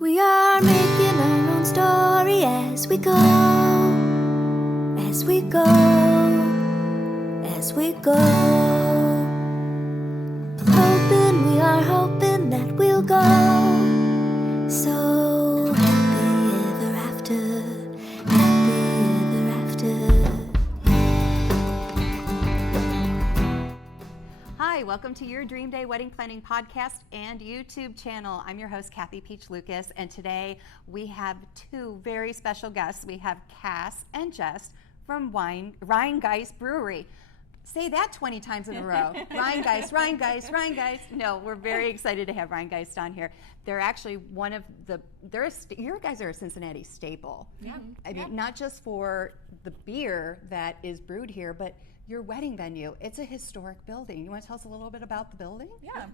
We are making our own story as we go, as we go, as we go. Hoping, we are hoping that we'll go so happy ever after, happy ever after. Hi, welcome to your Dream Day Wedding Planning Podcast and YouTube channel. I'm your host, Kathy Piech-Lukas, and today we have two very special guests. We have Cass and Jess from Rhinegeist Brewery. Say that 20 times in a row. Rhinegeist, Rhinegeist, Rhinegeist. No, we're very excited to have Rhinegeist on here. They're actually one of the, you guys are a Cincinnati staple. Yeah. I mean, not just for the beer that is brewed here, but your wedding venue. It's a historic building. You want to tell us a little bit about the building? Yeah.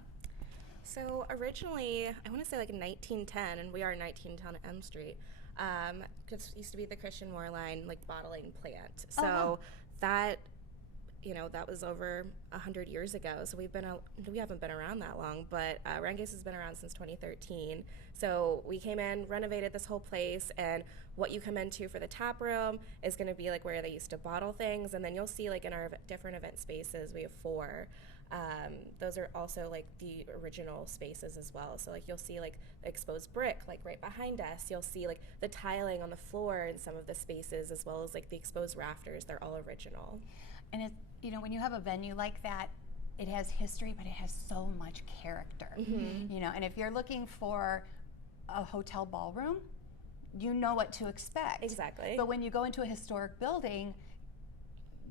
So originally, I want to say like in 1910, and we are 1910 M Street, because it used to be the Christian Moorline like bottling plant. So that, you know, that was over 100 years ago. So we haven't been around that long, but Rhinegeist has been around since 2013. So we came in, renovated this whole place, and what you come into for the tap room is going to be like where they used to bottle things, and then you'll see like in our different event spaces, we have 4. Those are also like the original spaces as well. So like you'll see like the exposed brick like right behind us. You'll see like the tiling on the floor in some of the spaces, as well as like the exposed rafters. They're all original. And it, you know, when you have a venue like that, it has history, but it has so much character. Mm-hmm. You know, and if you're looking for a hotel ballroom, you know what to expect. Exactly. But when you go into a historic building,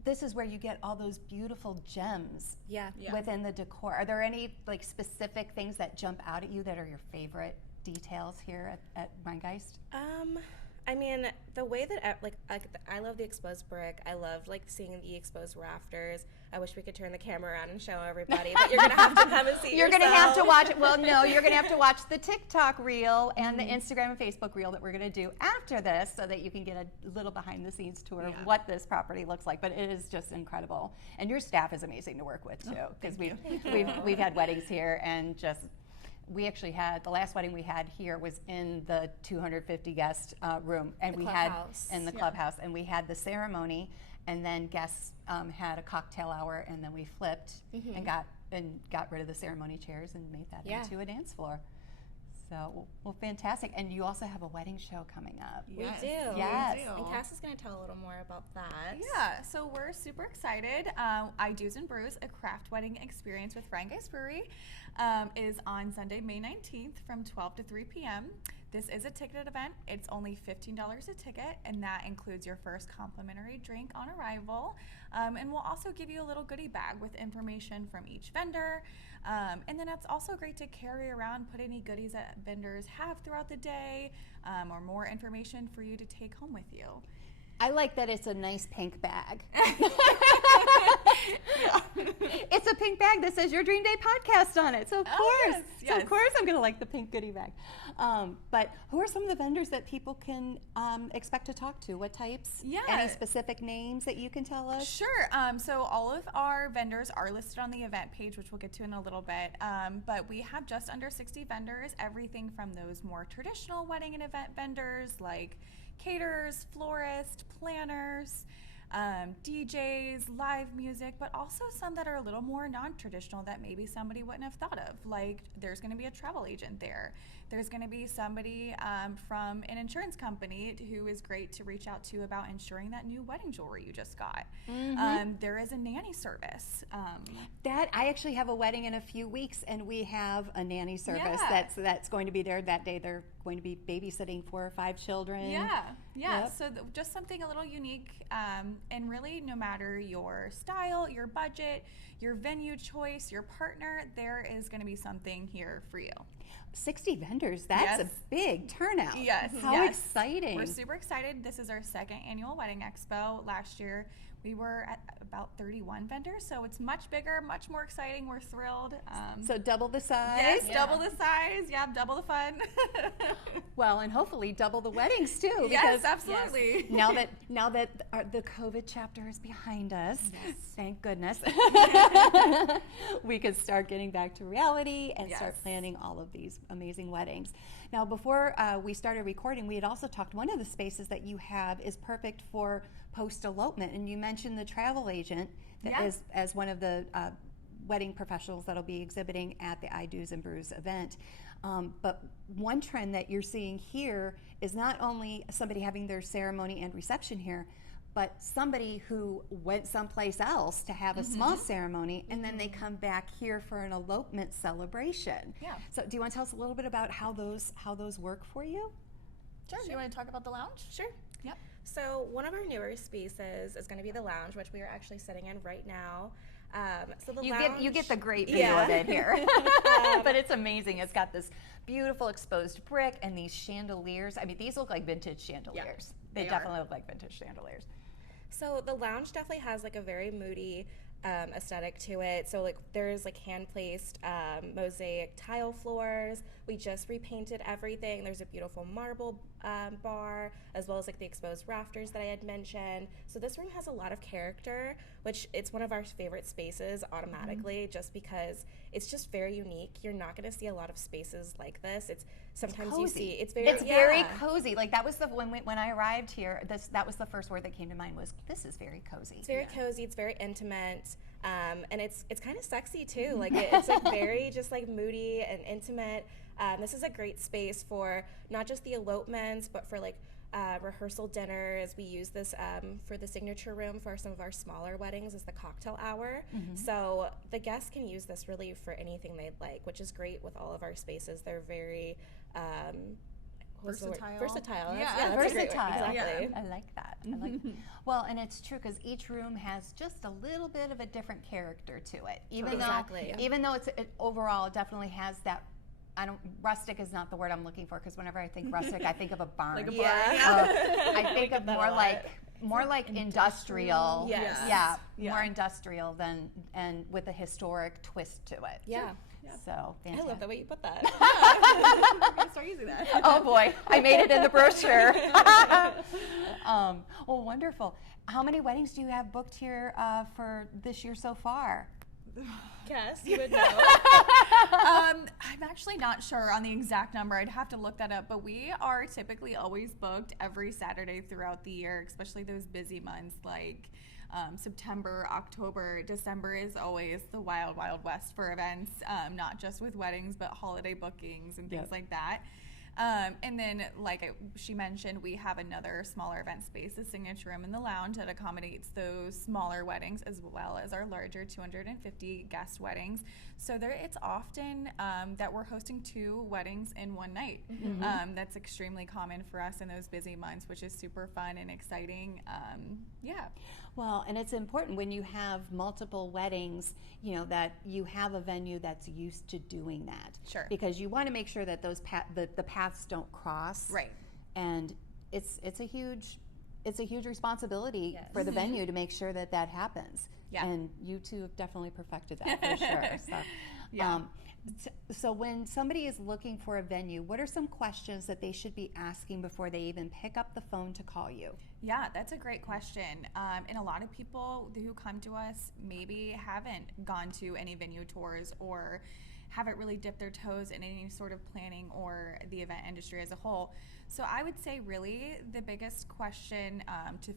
this is where you get all those beautiful gems Yeah. within the decor. Are there any like specific things that jump out at you that are your favorite details here at Rhinegeist? I mean, the way that I love the exposed brick. I love like seeing the exposed rafters. I wish we could turn the camera around and show everybody, but you're gonna have to come and see. You're going to have to yourself. watch it. Well, no, you're going to have to watch the TikTok reel and the Instagram and Facebook reel that we're going to do after this, so that you can get a little behind the scenes tour of what this property looks like. But it is just incredible, and your staff is amazing to work with too, because we've had weddings here, and just. We actually had, the last wedding we had here was in the 250 guest room, and we had in the clubhouse, and we had the ceremony, and then guests had a cocktail hour, and then we flipped and got rid of the ceremony chairs and made that into a dance floor. So, well, fantastic. And you also have a wedding show coming up. Yes. We do. Yes. We do. And Cass is going to tell a little more about that. Yeah, so we're super excited. Do's and Brews, a craft wedding experience with Rhinegeist Brewery, is on Sunday, May 19th from 12 to 3 p.m. This is a ticketed event. It's only $15 a ticket, and that includes your first complimentary drink on arrival. And we'll also give you a little goodie bag with information from each vendor. And then it's also great to carry around, put any goodies that vendors have throughout the day, or more information for you to take home with you. I like that it's a nice pink bag. It's a pink bag that says Your Dream Day Podcast on it. So of course, yes. of course I'm going to like the pink goodie bag. But who are some of the vendors that people can expect to talk to? What types? Yeah. Any specific names that you can tell us? Sure. So all of our vendors are listed on the event page, which we'll get to in a little bit. But we have just under 60 vendors, everything from those more traditional wedding and event vendors like caterers, florists, planners, DJs, live music, but also some that are a little more non-traditional that maybe somebody wouldn't have thought of. Like there's going to be a travel agent there. There's going to be somebody from an insurance company who is great to reach out to about insuring that new wedding jewelry you just got. There is a nanny service. That I actually have a wedding in a few weeks, and we have a nanny service that's going to be there that day. They're going to be babysitting 4 or 5 children. Yeah. Yep. So just something a little unique, and really no matter your style, your budget, your venue choice, your partner, there is going to be something here for you. 60 vendors, that's a big turnout. Yes. How exciting. We're super excited. This is our 2nd annual wedding expo. Last year we were at about 31 vendors, so it's much bigger, much more exciting. We're thrilled. So double the size? Yes, double the size. Yeah, double the fun. Well, and hopefully double the weddings too. Because Yes, absolutely. now that the COVID chapter is behind us, thank goodness, we could start getting back to reality and start planning all of these amazing weddings. Now, before we started recording, we had also talked, one of the spaces that you have is perfect for post-elopement, and you mentioned the travel agent that is, as one of the wedding professionals that'll be exhibiting at the I Do's and Brews event. But one trend that you're seeing here is not only somebody having their ceremony and reception here, but somebody who went someplace else to have a small ceremony, and then they come back here for an elopement celebration. Yeah. So do you want to tell us a little bit about how those work for you? Sure. You want to talk about the lounge? Sure. Yep. So one of our newer spaces is going to be the lounge, which we are actually sitting in right now. So the lounge, You get the great view of it here. But it's amazing. It's got this beautiful exposed brick and these chandeliers. I mean, these look like vintage chandeliers. They definitely look like vintage chandeliers. So the lounge definitely has like a very moody aesthetic to it. So like there's like hand placed mosaic tile floors. We just repainted everything. There's a beautiful marble bar, as well as like the exposed rafters that I had mentioned. So this room has a lot of character, which it's one of our favorite spaces automatically, just because it's just very unique. You're not going to see a lot of spaces like this. It's sometimes you see it's very cozy. Like that was the when I arrived here. That was the first word that came to mind was this is very cozy. It's very cozy. It's very intimate, and it's kind of sexy too. Like it's like very just like moody and intimate. This is a great space for not just the elopements, but for like rehearsal dinners. We use this for the signature room for some of our smaller weddings as the cocktail hour. So the guests can use this really for anything they'd like, which is great with all of our spaces. They're very versatile. Versatile. Yeah, that's a great word. Versatile. Exactly. I like that. I like that. Well, and it's true because each room has just a little bit of a different character to it. Even though it overall definitely has that. Rustic is not the word I'm looking for, because whenever I think rustic, I think of a barn. Like a barn. I think of more like industrial. Yes. Yeah, more industrial than, and with a historic twist to it. Yeah. So fantastic. I love the way you put that. I'm gonna start using that. Oh boy, I made it in the brochure. Well, wonderful. How many weddings do you have booked here for this year so far? Guess you would know. I'm actually not sure on the exact number. I'd have to look that up, but we are typically always booked every Saturday throughout the year, especially those busy months like September, October. December is always the wild, wild west for events, not just with weddings, but holiday bookings and things like that. And then, like she mentioned, we have another smaller event space, the signature room in the lounge, that accommodates those smaller weddings as well as our larger 250 guest weddings. So it's often that we're hosting 2 weddings in one night. That's extremely common for us in those busy months, which is super fun and exciting. Well, and it's important when you have multiple weddings, that you have a venue that's used to doing that. Sure. Because you want to make sure that those the paths don't cross. Right. And it's a huge responsibility for the venue to make sure that happens. Yeah. And you two have definitely perfected that for sure. So, so when somebody is looking for a venue, what are some questions that they should be asking before they even pick up the phone to call you? Yeah, that's a great question. And a lot of people who come to us maybe haven't gone to any venue tours or haven't really dipped their toes in any sort of planning or the event industry as a whole. So I would say really the biggest question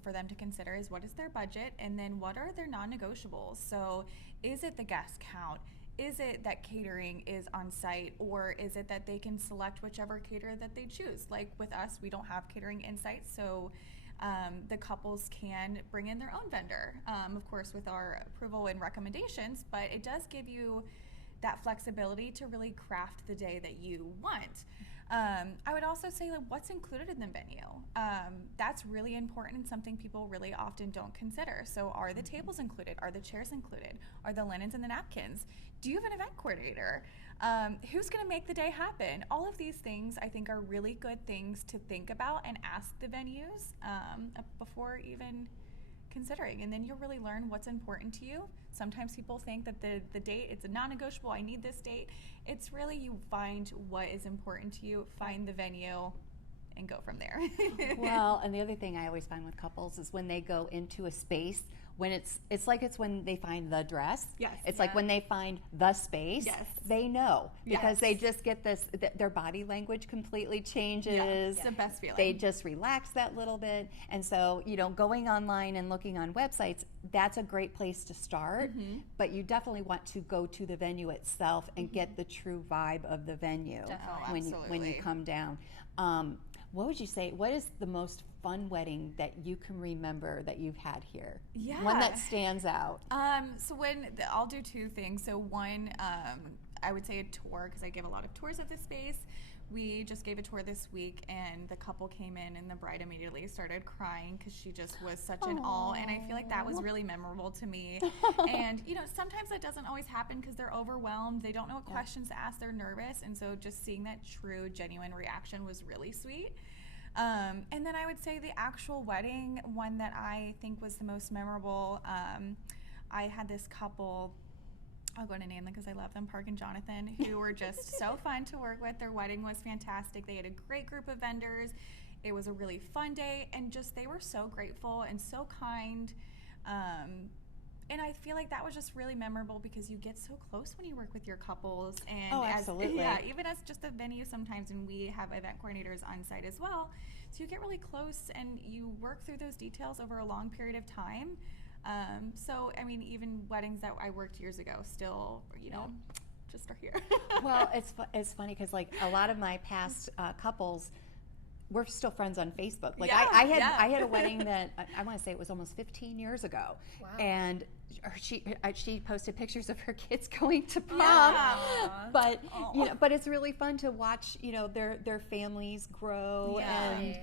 for them to consider is, what is their budget, and then what are their non-negotiables? So is it the guest count? Is it that catering is on site, or is it that they can select whichever caterer that they choose? Like with us, we don't have catering in site, so the couples can bring in their own vendor, of course with our approval and recommendations, but it does give you that flexibility to really craft the day that you want. I would also say, like, what's included in the venue. That's really important and something people really often don't consider. So are the tables included? Are the chairs included? Are the linens and the napkins? Do you have an event coordinator? Who's going to make the day happen? All of these things I think are really good things to think about and ask the venues before even considering, and then you'll really learn what's important to you. Sometimes people think that the date, it's a non-negotiable, I need this date. It's really, you find what is important to you, find the venue, and go from there. Well, and the other thing I always find with couples is when they go into a space, when it's like it's when they find the dress. Yes. It's like when they find the space. Yes. They know because Yes. they just get this. Their body language completely changes. Yeah. It's the best feeling. They just relax that little bit, and so going online and looking on websites, that's a great place to start. But you definitely want to go to the venue itself and get the true vibe of the venue when you come down. What would you say? What is the most fun wedding that you can remember that you've had here? Yeah. One that stands out. So I'll do two things. So one, I would say a tour, because I give a lot of tours of the space. We just gave a tour this week, and the couple came in, and the bride immediately started crying because she just was such in awe, and I feel like that was really memorable to me. And sometimes that doesn't always happen because they're overwhelmed, they don't know what questions to ask, they're nervous, and so just seeing that true, genuine reaction was really sweet. And then I would say the actual wedding, one that I think was the most memorable, I had this couple, I'll go to name them because I love them, Park and Jonathan, who were just so fun to work with. Their wedding was fantastic. They had a great group of vendors. It was a really fun day, and just they were so grateful and so kind. And I feel like that was just really memorable because you get so close when you work with your couples. And absolutely. Even as just a venue sometimes, and we have event coordinators on site as well. So you get really close and you work through those details over a long period of time. So, I mean, even weddings that I worked years ago still, just are here. Well, it's funny because like a lot of my past couples, we're still friends on Facebook. Like I had a wedding that I want to say it was almost 15 years ago, and she posted pictures of her kids going to prom. But but it's really fun to watch their families grow, and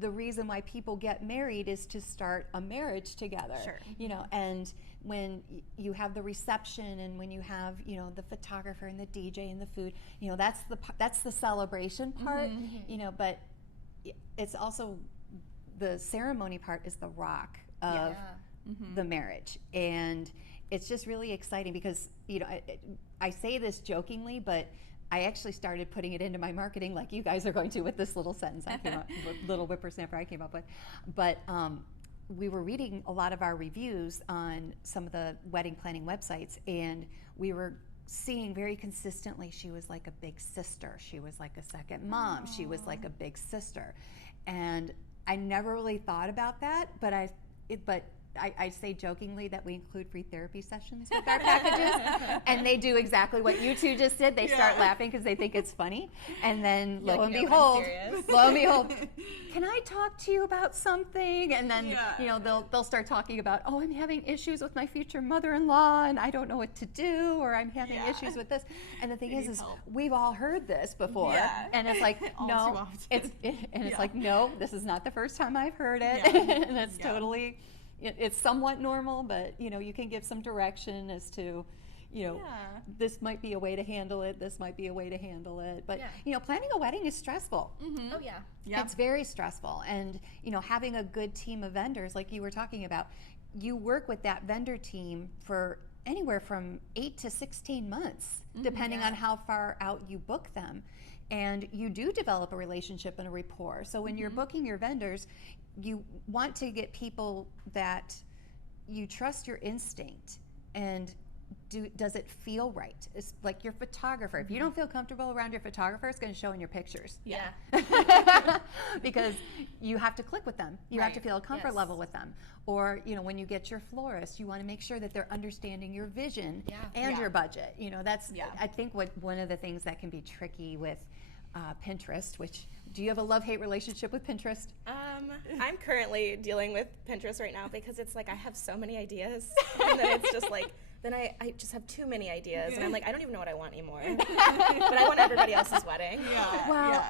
the reason why people get married is to start a marriage together. Sure. And when you have the reception and when you have the photographer and the DJ and the food, that's the celebration part. But it's also the ceremony part is the rock of the marriage, and it's just really exciting because I say this jokingly, but I actually started putting it into my marketing like you guys are going to with this little sentence I came up, little whippersnapper I came up with. But we were reading a lot of our reviews on some of the wedding planning websites, and we were seeing very consistently she was like a big sister. She was like a second mom. Aww. She was like a big sister. And I never really thought about that, but I say jokingly that we include free therapy sessions with our packages, and they do exactly what you two just did. They start laughing because they think it's funny, and then lo and behold, can I talk to you about something? And then they'll start talking about, oh, I'm having issues with my future mother-in-law, and I don't know what to do, or I'm having issues with this. And the thing is we've all heard this before, and it's like it's like no, this is not the first time I've heard it, and it's totally. It's somewhat normal, but you can give some direction as to this might be a way to handle it, this might be a way to handle it, but planning a wedding is stressful. Oh yeah. It's very stressful, and having a good team of vendors like you were talking about, you work with that vendor team for anywhere from 8 to 16 months depending on how far out you book them, and you do develop a relationship and a rapport. So when you're booking your vendors, you want to get people that you trust your instinct, and does it feel right? It's like your photographer. If you don't feel comfortable around your photographer, it's going to show in your pictures. Yeah. Because you have to click with them. You have to feel a comfort level with them. Or, when you get your florist, you want to make sure that they're understanding your vision and your budget. That's I think one of the things that can be tricky with Pinterest, which, do you have a love-hate relationship with Pinterest? I'm currently dealing with Pinterest right now because it's like I have so many ideas, and then it's just like, then I just have too many ideas, and I'm like, I don't even know what I want anymore. But I want everybody else's wedding.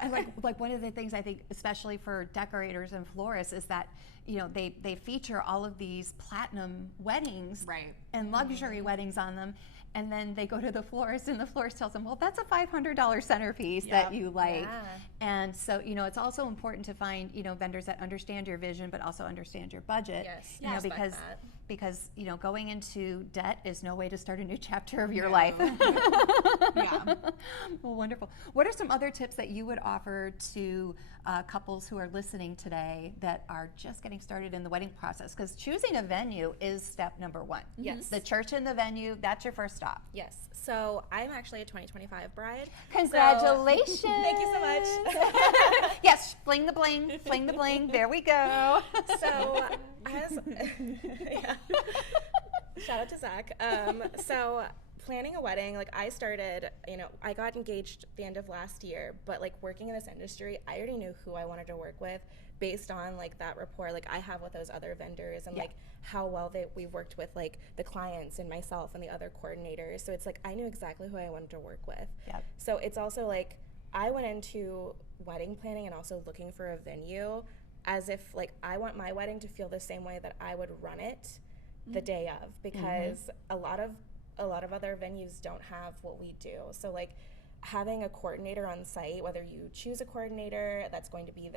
And like one of the things I think, especially for decorators and florists, is that they feature all of these platinum weddings and luxury weddings on them. And then they go to the florist, and the florist tells them, well, that's a $500 centerpiece that you like. Yeah. And so, it's also important to find, vendors that understand your vision, but also understand your budget. Yes. Because going into debt is no way to start a new chapter of your life. Well, wonderful. What are some other tips that you would offer to couples who are listening today that are just getting getting started in the wedding process? Because choosing a venue is step number one. Yes. The church and the venue, that's your first stop. Yes. So I'm actually a 2025 bride. Congratulations. Thank you so much. Yes, fling the bling, fling the bling. There we go. So yeah. Shout out to Zach. So planning a wedding, like I started, I got engaged at the end of last year, but like working in this industry, I already knew who I wanted to work with based on like that rapport like I have with those other vendors and like how well we worked with like the clients and myself and the other coordinators. So it's like I knew exactly who I wanted to work with. Yep. So it's also like I went into wedding planning and also looking for a venue as if like I want my wedding to feel the same way that I would run it the day of, because a lot of other venues don't have what we do. So like having a coordinator on site, whether you choose a coordinator that's going to be,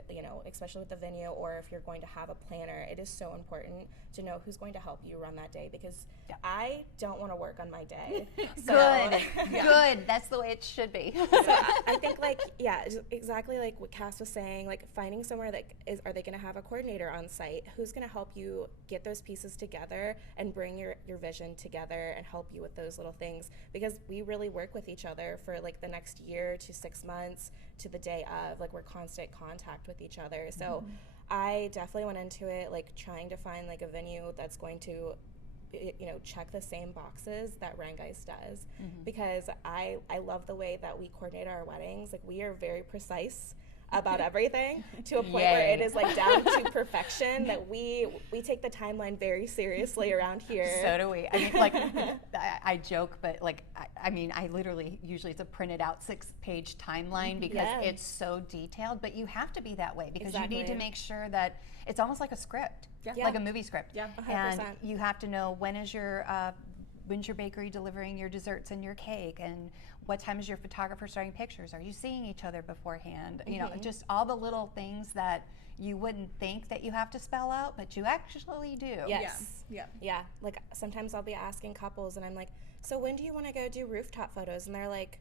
especially with the venue, or if you're going to have a planner, it is so important to know who's going to help you run that day, because I don't want to work on my day. So, Good. That's the way it should be. So I think exactly like what Cass was saying, like finding somewhere that are they going to have a coordinator on site who's going to help you get those pieces together and bring your vision together and help you with those little things, because we really work with each other for like the next year to 6 months to the day of, like we're constant contact with each other. So I definitely went into it like trying to find like a venue that's going to check the same boxes that Rhinegeist does, because I love the way that we coordinate our weddings. Like we are very precise about everything to a point where it is like down to perfection, that we take the timeline very seriously around here. So do we. I mean, like I joke, but like I literally usually it's a printed out 6-page timeline because it's so detailed, but you have to be that way because you need to make sure that it's almost like a script, like a movie script. Yeah, 100%. And you have to know when's your bakery delivering your desserts and your cake, and what time is your photographer starting pictures? Are you seeing each other beforehand? Just all the little things that you wouldn't think that you have to spell out, but you actually do. Yes. Yeah. Like sometimes I'll be asking couples and I'm like, so when do you want to go do rooftop photos? And they're like,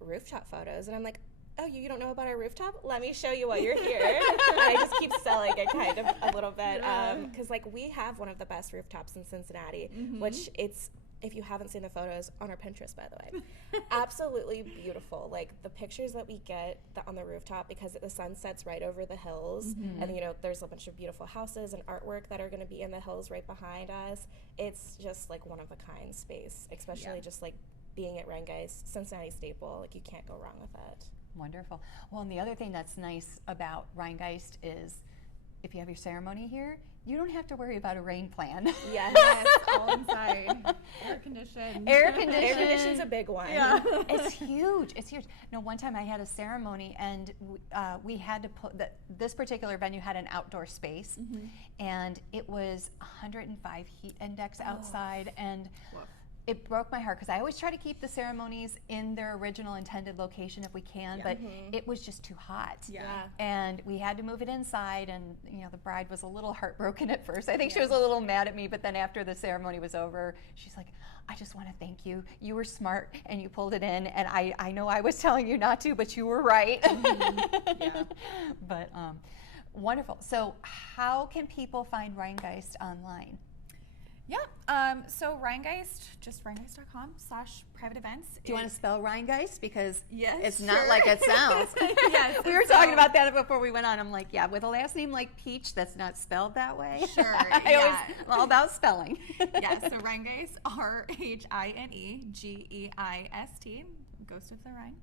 rooftop photos? And I'm like, oh, you don't know about our rooftop? Let me show you while you're here. And I just keep selling it kind of a little bit. Because like we have one of the best rooftops in Cincinnati, which it's, if you haven't seen the photos, on our Pinterest, by the way, absolutely beautiful. Like the pictures that we get on the rooftop, because the sun sets right over the hills, and there's a bunch of beautiful houses and artwork that are going to be in the hills right behind us. It's just like one of a kind space, especially just like being at Rhinegeist, Cincinnati staple. Like you can't go wrong with it. Wonderful. Well, and the other thing that's nice about Rhinegeist is if you have your ceremony here, you don't have to worry about a rain plan. Yes, all inside. Air conditioned. Air conditioning's a big one. Yeah. It's huge. It's huge. No, one time I had a ceremony and we had to put, this particular venue had an outdoor space, and it was 105 heat index outside, and it broke my heart because I always try to keep the ceremonies in their original intended location if we can, but it was just too hot. And we had to move it inside, and the bride was a little heartbroken at first. I think she was a little mad at me, but then after the ceremony was over, she's like, I just want to thank you. You were smart and you pulled it in, and I know I was telling you not to, but you were right. But wonderful. So how can people find Rhinegeist online? So Rhinegeist, just rhinegeist.com/private events. Do you want to spell Rhinegeist? Because it's sure. not like it sounds. Yes. We were talking about that before we went on. I'm like, with a last name like Peach, that's not spelled that way. Sure. I'm all about spelling. So Rhinegeist, RHINEGEIST, Ghost of the Rhine.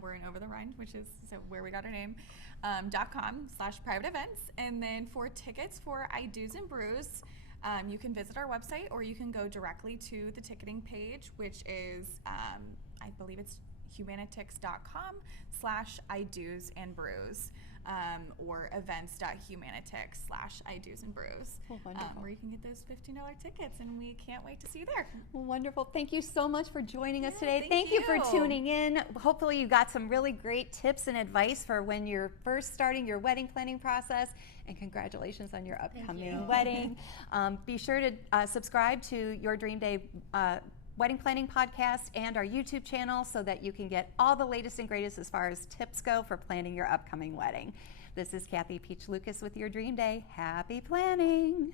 We're in Over-The-Rhine, which is where we got our name. .com/private events. And then for tickets for I Do's and Brews, you can visit our website, or you can go directly to the ticketing page, which is, I believe it's humanitix.com/iDo's and Brews, or events.humanitix/iDo's and Brews, where you can get those $15 tickets, and we can't wait to see you there. Wonderful. Thank you so much for joining us today. Thank you for tuning in. Hopefully you got some really great tips and advice for when you're first starting your wedding planning process, and congratulations on your upcoming wedding. Be sure to subscribe to Your Dream Day Wedding Planning Podcast and our YouTube channel so that you can get all the latest and greatest as far as tips go for planning your upcoming wedding. This is Kathy Piech-Lukas with your Dream Day. Happy planning.